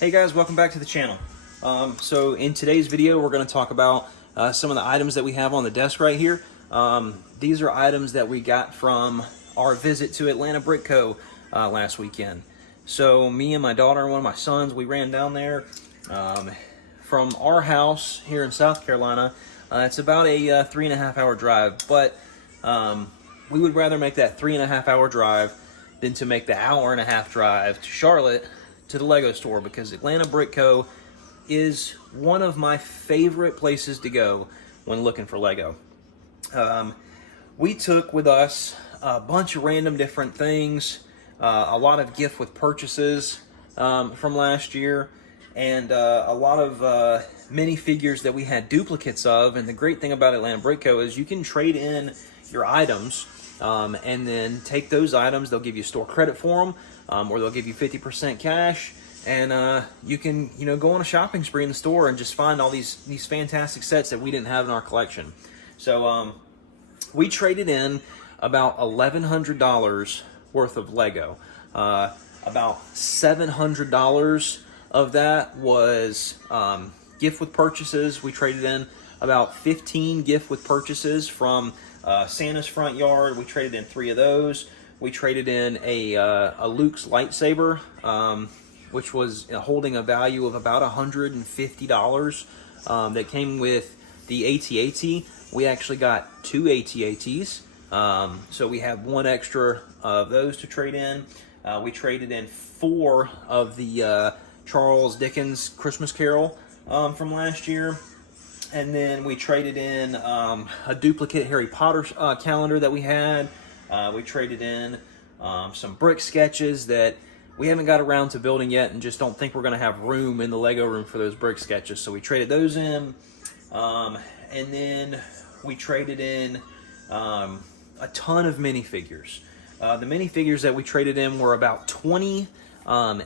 Hey guys, welcome back to the channel. So in today's video, we're going to talk about some of the items that we have on the desk right here. These are items that we got from our visit to Atlanta Brick Co. Last weekend. So me and my daughter and one of my sons, we ran down there from our house here in South Carolina. It's about a 3.5 hour drive, but we would rather make that 3.5 hour drive than to make the 1.5 hour drive to Charlotte to the Lego store, because Atlanta Brick Co. is one of my favorite places to go when looking for Lego. We took with us a bunch of random different things, a lot of gift with purchases from last year, and a lot of minifigures that we had duplicates of. And the great thing about Atlanta Brick Co. is you can trade in your items and then take those items. They'll give you store credit for them, or they'll give you 50% cash, and you can go on a shopping spree in the store and just find all these fantastic sets that we didn't have in our collection. So we traded in about $1,100 worth of Lego. About $700 of that was gift with purchases. We traded in about 15 gift with purchases from Santa's front yard. We traded in 3 of those. We traded in a Luke's lightsaber, which was holding a value of about $150. That came with the AT-AT. We actually got 2 AT-ATs, so we have 1 extra of those to trade in. We traded in 4 of the Charles Dickens Christmas Carol from last year. And then we traded in a duplicate Harry Potter calendar that we had. We traded in some brick sketches that we haven't got around to building yet, and just don't think we're going to have room in the Lego room for those brick sketches. So we traded those in. And then we traded in a ton of minifigures. The minifigures that we traded in were about 20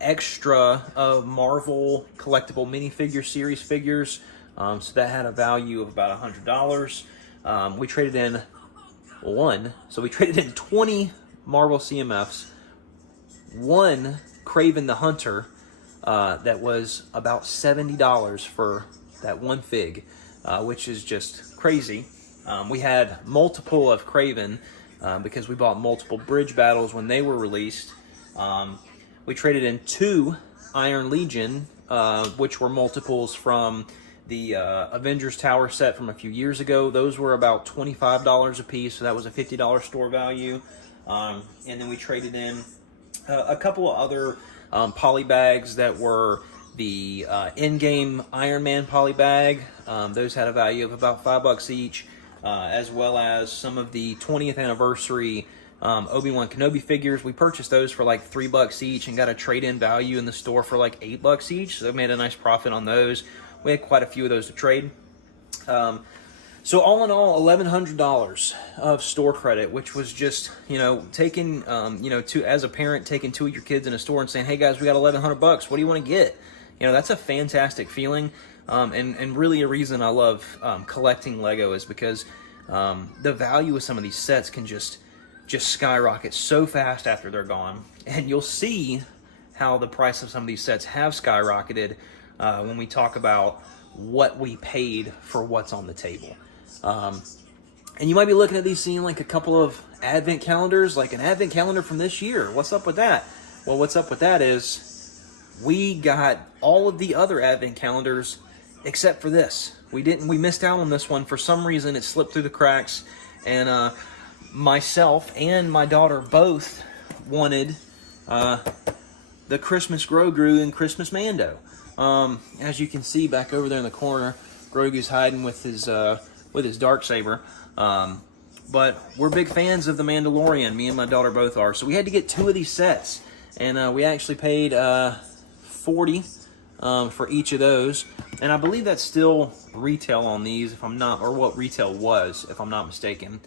extra of Marvel collectible minifigure series figures. So that had a value of about $100. We traded in 20 Marvel CMFs, 1 Kraven the Hunter, that was about $70 for that 1 fig, which is just crazy. We had multiple of Kraven because we bought multiple bridge battles when they were released. We traded in 2 Iron Legion, which were multiples from the Avengers Tower set from a few years ago. Those were about $25 a piece, so that was a $50 store value. And then we traded in a couple of other poly bags that were the in-game Iron Man poly bag. Those had a value of about $5 each, as well as some of the 20th anniversary Obi-Wan Kenobi figures. We purchased those for like $3 each and got a trade-in value in the store for like $8 each, so they made a nice profit on those. We had quite a few of those to trade. So all in all, $1,100 of store credit, which was just, taking, as a parent, taking 2 of your kids in a store and saying, hey guys, we got $1,100. What do you want to get? That's a fantastic feeling. And really a reason I love collecting Lego is because the value of some of these sets can just skyrocket so fast after they're gone. And you'll see how the price of some of these sets have skyrocketed when we talk about what we paid for what's on the table. And you might be looking at these, seeing like a couple of advent calendars, like an advent calendar from this year. What's up with that? Well, what's up with that is we got all of the other advent calendars except for this. We missed out on this one. For some reason, it slipped through the cracks, and myself and my daughter both wanted the Christmas Grogu and Christmas Mando. As you can see back over there in the corner, Grogu's hiding with his Darksaber. But we're big fans of the Mandalorian. Me and my daughter both are. So we had to get 2 of these sets, and we actually paid $40 for each of those. And I believe that's still retail on these, if I'm not, or what retail was, if I'm not mistaken.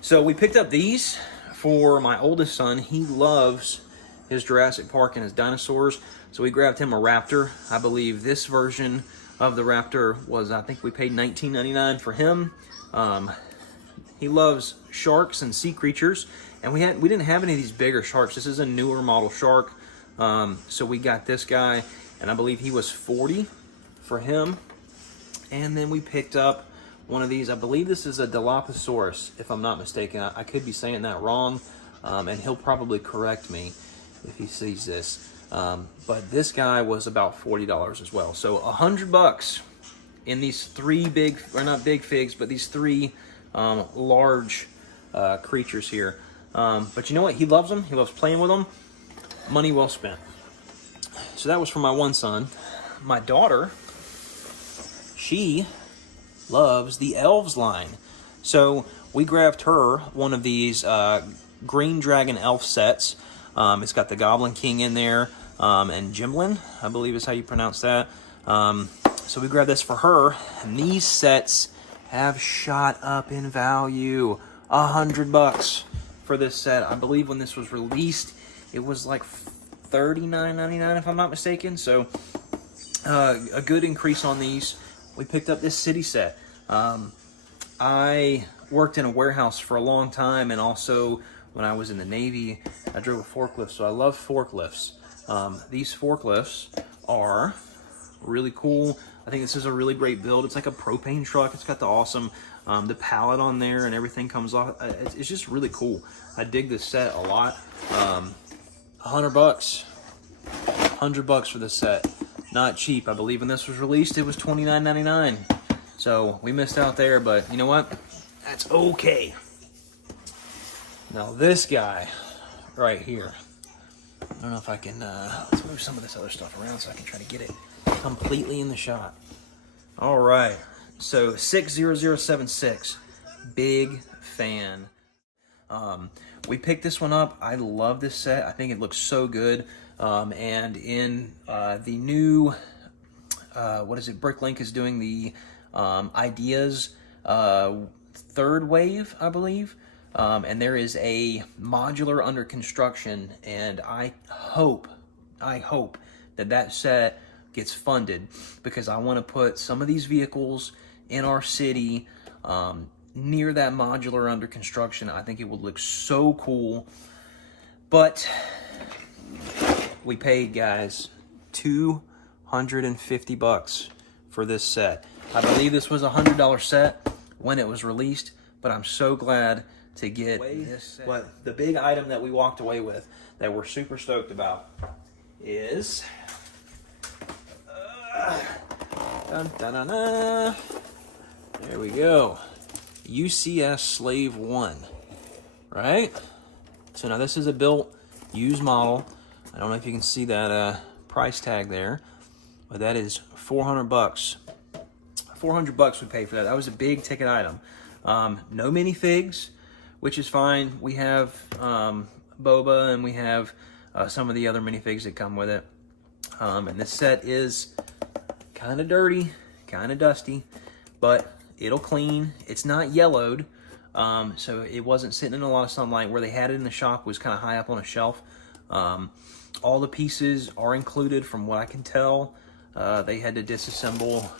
So we picked up these for my oldest son. He loves his Jurassic Park and his dinosaurs, so we grabbed him a Raptor. I believe this version of the Raptor was, I think we paid $19.99 for him. He loves sharks and sea creatures, and we didn't have any of these bigger sharks. This is a newer model shark. So we got this guy, and I believe he was 40 for him. And then we picked up one of these. I believe this is a Dilophosaurus, if I'm not mistaken. I could be saying that wrong, and he'll probably correct me if he sees this. But this guy was about $40 as well. So $100 in these three big, or not big figs, but these three large creatures here. But you know what? He loves them. He loves playing with them. Money well spent. So that was for my one son. My daughter, she loves the Elves line. So we grabbed her one of these Green Dragon Elf sets. It's got the Goblin King in there, and Gimlin, I believe is how you pronounce that. So we grabbed this for her, and these sets have shot up in value. $100 for this set. I believe when this was released, it was like $39.99 if I'm not mistaken. So a good increase on these. We picked up this city set. I worked in a warehouse for a long time, and also when I was in the Navy, I drove a forklift, so I love forklifts. These forklifts are really cool. I think this is a really great build. It's like a propane truck. It's got the awesome the pallet on there, and everything comes off. It's just really cool. I dig this set a lot. $100. $100 for this set. Not cheap. I believe when this was released, it was $29.99. So we missed out there, but you know what? That's okay. Now this guy right here. I don't know if I can, let's move some of this other stuff around so I can try to get it completely in the shot. All right, so 60076, big fan. We picked this one up. I love this set. I think it looks so good. And in the new, what is it? Bricklink is doing the Ideas third wave, I believe. And there is a modular under construction, and I hope that that set gets funded, because I want to put some of these vehicles in our city near that modular under construction. I think it would look so cool. But we paid, guys, $250 for this set. I believe this was a $100 set when it was released, but I'm so glad to get this set. But the big item that we walked away with that we're super stoked about is there we go, UCS Slave 1, right? So now this is a built used model. I don't know if you can see that price tag there, but that is $400. $400 we paid for that. That was a big ticket item. No minifigs, which is fine. We have Boba, and we have some of the other minifigs that come with it. And this set is kind of dirty, kind of dusty, but it'll clean. It's not yellowed, so it wasn't sitting in a lot of sunlight. Where they had it in the shop was kind of high up on a shelf. All the pieces are included from what I can tell. They had to disassemble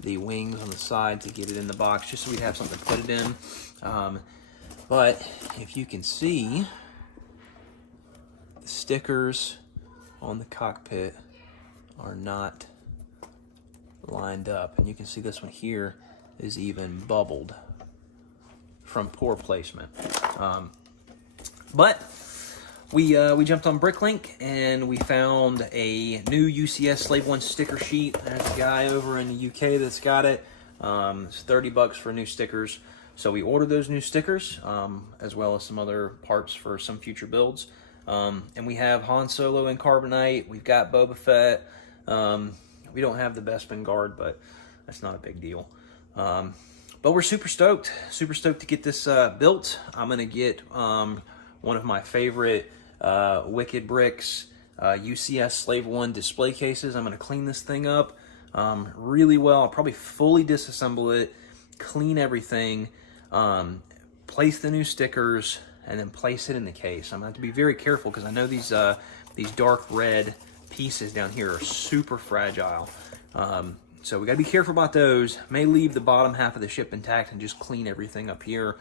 the wings on the side to get it in the box, just so we'd have something to put it in. But if you can see, the stickers on the cockpit are not lined up, and you can see this one here is even bubbled from poor placement. But we jumped on Bricklink, and we found a new UCS Slave 1 sticker sheet. There's a guy over in the UK that's got it. It's $30 for new stickers. So we ordered those new stickers, as well as some other parts for some future builds. And we have Han Solo in Carbonite. We've got Boba Fett. We don't have the Bespin Guard, but that's not a big deal. But we're super stoked to get this built. I'm gonna get one of my favorite Wicked Bricks UCS Slave 1 display cases. I'm gonna clean this thing up really well. I'll probably fully disassemble it, clean everything, place the new stickers, and then place it in the case. I'm gonna have to be very careful, because I know these dark red pieces down here are super fragile. So we gotta be careful about those. May leave the bottom half of the ship intact and just clean everything up here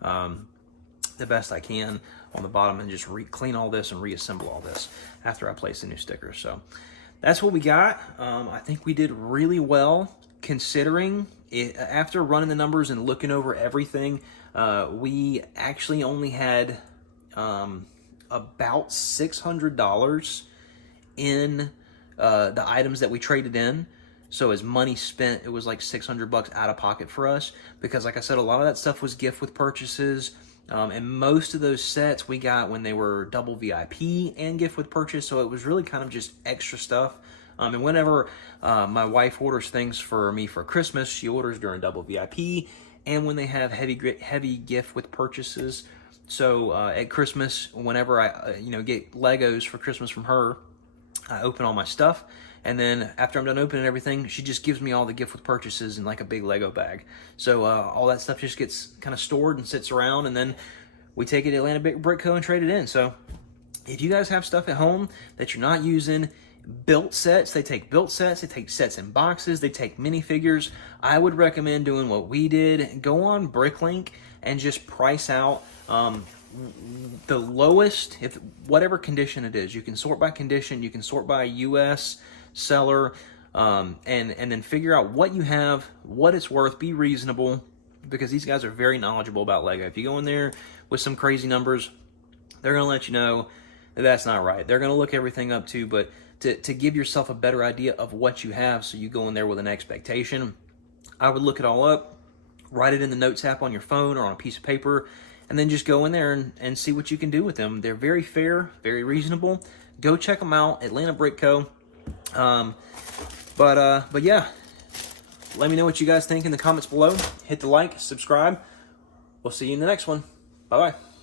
the best I can. on the bottom and just clean all this and reassemble all this after I place the new stickers. So that's what we got. I think we did really well considering it. After running the numbers and looking over everything, we actually only had about $600 in the items that we traded in. So as money spent, it was like $600 out of pocket for us, because like I said, a lot of that stuff was gift with purchases. And most of those sets we got when they were double VIP and gift with purchase. So it was really kind of just extra stuff. And whenever my wife orders things for me for Christmas, she orders during double VIP and when they have heavy gift with purchases. So at Christmas, whenever I get Legos for Christmas from her, I open all my stuff, and then after I'm done opening everything, she just gives me all the gift with purchases in like a big Lego bag. So all that stuff just gets kind of stored and sits around, and then we take it to Atlanta Brick Co. and trade it in. So if you guys have stuff at home that you're not using, built sets, they take built sets, they take sets in boxes, they take minifigures, I would recommend doing what we did. Go on Bricklink and just price out the lowest, if whatever condition it is. You can sort by condition, you can sort by US seller, and then figure out what you have, what it's worth. Be reasonable, because these guys are very knowledgeable about Lego. If you go in there with some crazy numbers, they're gonna let you know that that's not right. They're gonna look everything up too, but to give yourself a better idea of what you have, so you go in there with an expectation, I would look it all up, write it in the notes app on your phone or on a piece of paper, and then just go in there and see what you can do with them. They're very fair, very reasonable. Go check them out, Atlanta Brick Co. But yeah, let me know what you guys think in the comments below. Hit the like, subscribe. We'll see you in the next one. Bye-bye.